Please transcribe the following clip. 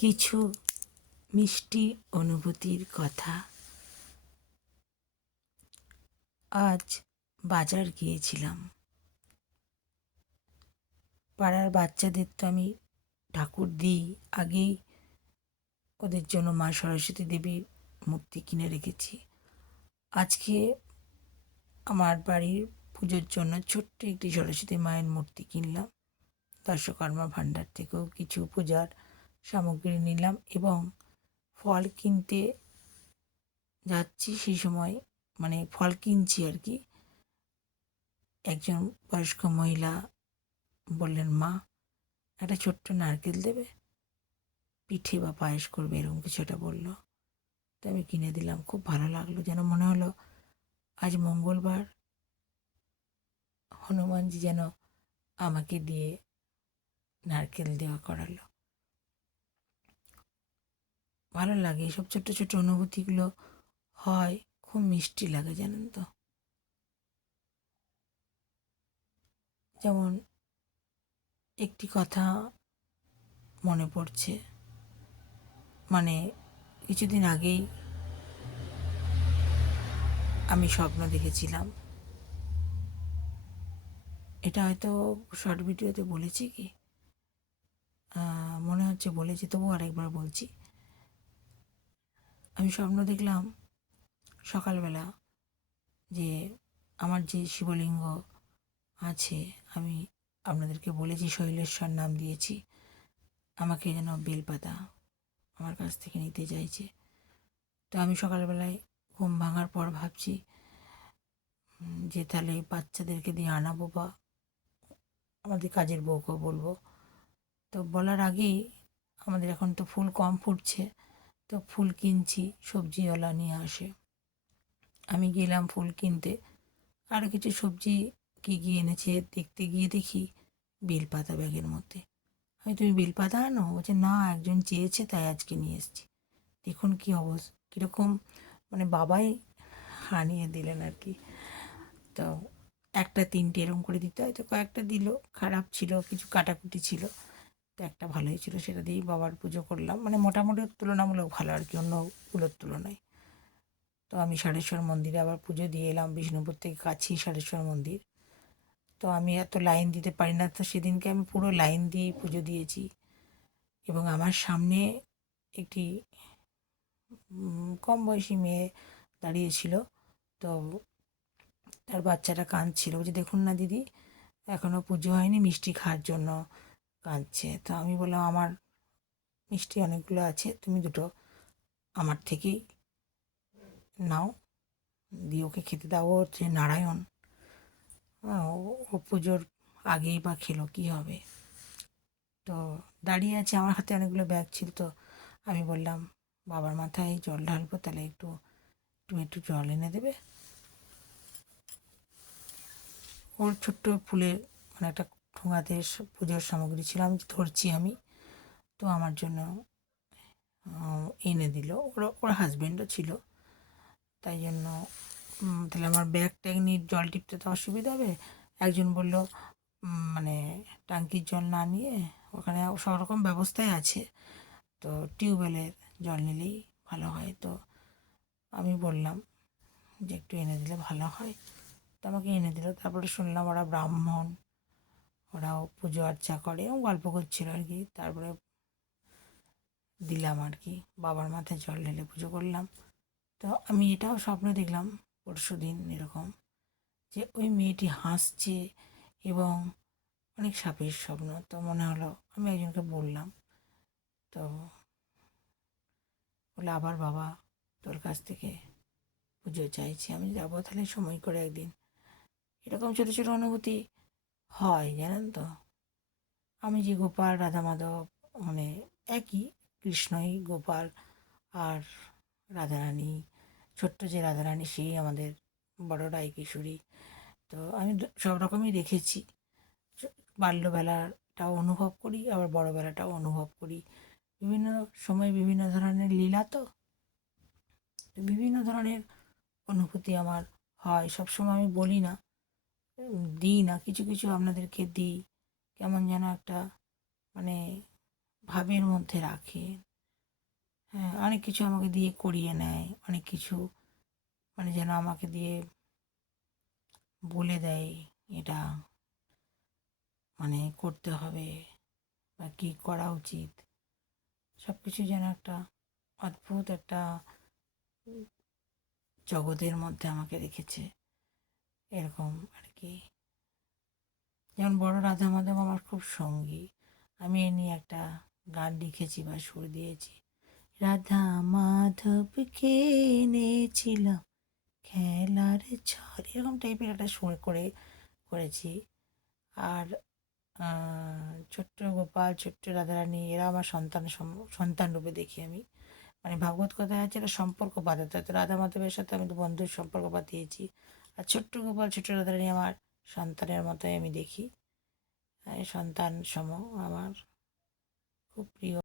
কিছু মিষ্টি অনুভূতির কথা। আজ বাজার গিয়েছিলাম। পাড়ার বাচ্চাদের তো আমি ঠাকুর দিই, আগেই ওদের জন্য মা সরস্বতী দেবীর মূর্তি কিনে রেখেছি। আজকে আমার বাড়ির পুজোর জন্য ছোট্ট একটি সরস্বতী মায়ের মূর্তি কিনলাম। দর্শকর্মা ভাণ্ডার থেকেও কিছু পূজার সামগ্রী নিলাম এবং ফল কিনতে যাচ্ছি, সেই সময় ফল কিনছি আর কি। একজন বয়স্ক মহিলা বললেন, মা একটা ছোট্ট নারকেল দেবে, পিঠে বা পায়েস করবে, এরকম কিছু একটা বললো। তো আমি কিনে দিলাম। খুব ভালো লাগলো, যেন মনে হলো আজ মঙ্গলবার, হনুমানজি যেন আমাকে দিয়ে নারকেল দেওয়া করালো। ভালো লাগে, এসব ছোট্ট ছোট্ট অনুভূতিগুলো হয়, খুব মিষ্টি লাগে জানেন তো। যেমন একটি কথা মনে পড়ছে, কিছুদিন আগেই আমি স্বপ্ন দেখেছিলাম। এটা হয়তো শর্ট ভিডিওতে বলেছি কি, মনে হচ্ছে বলেছি, তবু আরেকবার বলছি। আমি স্বপ্ন দেখলাম সকালবেলা যে আমার যে শিবলিঙ্গ আছে, আমি আপনাদেরকে বলেছি শৈলেশ্বর নাম দিয়েছি, আমাকে যেন বেলপাতা আমার কাছ থেকে নিতে চাইছে। তো আমি সকালবেলায় ঘুম ভাঙার পর ভাবছি যে তাহলে বাচ্চাদেরকে দিয়ে আনাবো বা আমাদের কাজের বউকেও বলবো। তো বলার আগেই আমাদের এখন তো ফুল কম ফুটছে, তো ফুল কিনছি, সবজিওয়ালা নিয়ে আসে। আমি গেলাম ফুল কিনতে, আরও কিছু সবজি কী কী এনেছে দেখতে গিয়ে দেখি বেলপাতা ব্যাগের মধ্যে। আমি, তুমি বেলপাতা আনো? বলছে না, একজন চেয়েছে তাই আজকে নিয়ে এসেছি। দেখুন কী অবস্থা, কীরকম বাবাই আনিয়ে দিলেন আর কি। তো একটা তিনটে এরকম করে দিতে হয়, তো কয়েকটা দিল, খারাপ ছিল, কিছু কাটাকুটি ছিল, তো একটা ভালোই ছিল, সেটা দিয়েই বাবার পুজো করলাম। মোটামুটি তুলনামূলক ভালো আর কি, অন্যগুলোর তুলনায়। তো আমি সারেশ্বর মন্দিরে আবার পুজো দিয়ে এলাম, বিষ্ণুপুর থেকে কাছেই সারেশ্বর মন্দির। তো আমি এত লাইন দিতে পারি না, তো সেদিনকে আমি পুরো লাইন দিয়েই পুজো দিয়েছি। এবং আমার সামনে একটি কম বয়সী মেয়ে দাঁড়িয়েছিল। তো তার বাচ্চাটা কাঁদছিল, বলছে দেখুন না দিদি, এখনও পুজো হয়নি, মিষ্টি খাওয়ার জন্য কাঁদছে। তো আমি বললাম, আমার মিষ্টি অনেকগুলো আছে, তুমি দুটো আমার থেকেই নাও, দিয়ে ওকে খেতে দাও। ও হচ্ছে নারায়ণ, ও পুজোর আগেই বা খেলো কী হবে। তো দাঁড়িয়ে আছে, আমার হাতে অনেকগুলো ব্যাগ ছিল। তো আমি বললাম, বাবার মাথায় জল ঢালবো, তাহলে তুমি একটু জল এনে দেবে। ওর ছোট্ট ফুলের একটা ঠোঙাতে পুজোর সামগ্রী ছিল, আমি ধরছি আমি, তো আমার জন্য এনে দিল। ওর হাজব্যান্ডও ছিল, তাই জন্য তাহলে আমার ব্যাগ ট্যাগ নিয়ে জল টিপতে তো অসুবিধা হবে। একজন বলল ট্যাঙ্কির জল না নিয়ে, ওখানে সব রকম ব্যবস্থাই আছে, তো টিউবওয়েলের জল নিলেই ভালো হয়। তো আমি বললাম যে একটু এনে দিলে ভালো হয়, তো আমাকে এনে দিল। তারপরে শুনলাম ওরা ব্রাহ্মণ, ওরাও পুজো আর্চা করে, এবং গল্প করছিল আর কি। তারপরে দিলাম আর কি, বাবার মাথায় জল ঢেলে পুজো করলাম। তো আমি এটাও স্বপ্ন দেখলাম পরশুদিন এরকম, যে ওই মেয়েটি হাসছে এবং অনেক সাপের স্বপ্ন। তো মনে হলো, আমি একজনকে বললাম, তো বলে আবার বাবা তোর কাছ থেকে পুজো চাইছি। আমি যাবো তাহলে সময় করে একদিন। এরকম ছোটো ছোটো অনুভূতি হয় জানেন তো। আমি যে গোপাল রাধা মাধব, একই, কৃষ্ণই গোপাল আর রাধারানী, ছোট্ট যে রাধারানী সেই আমাদের বড় রায়কিশোরী। তো আমি সব রকমই দেখেছি, বাল্যবেলাটাও অনুভব করি, আবার বড়বেলাটাও অনুভব করি। বিভিন্ন সময় বিভিন্ন ধরনের লীলা, তো বিভিন্ন ধরনের অনুভূতি আমার হয়। সবসময় আমি বলি না, দিই না, কিছু কিছু আপনাদেরকে দিই, কেমন যেন একটা ভাবের মধ্যে রাখে। হ্যাঁ, অনেক কিছু আমাকে দিয়ে করিয়ে নেয়, অনেক কিছু মানে যেন আমাকে দিয়ে বলে দেয় এটা মানে করতে হবে বা কী করা উচিত। সব কিছু যেন একটা অদ্ভুত একটা জগতের মধ্যে আমাকে রেখেছে, এরকম আর কি। যেমন বড় রাধা মাধব আমার খুব সঙ্গী, আমি এ নিয়ে একটা গান লিখেছি বা সুর দিয়েছি। রাধা মাধবকে এনেছিলাম খেলার ছল, এরকম টাইপের একটা সুর করে করেছি। আর ছোট্ট গোপাল, ছোট্ট রাধারানী, এরা আমার সন্তান রূপে দেখি আমি। মানে ভাগবত কথায় আছে এটা সম্পর্ক বাঁধাতে হয়, তো রাধা মাধবের সাথে আমি তো বন্ধুর সম্পর্ক বাঁধিয়েছি। আর ছোট্ট গোপাল, ছোট্ট রাধারানী আমার সন্তানের মতোই আমি দেখি, সন্তান সম আমার, খুব প্রিয়।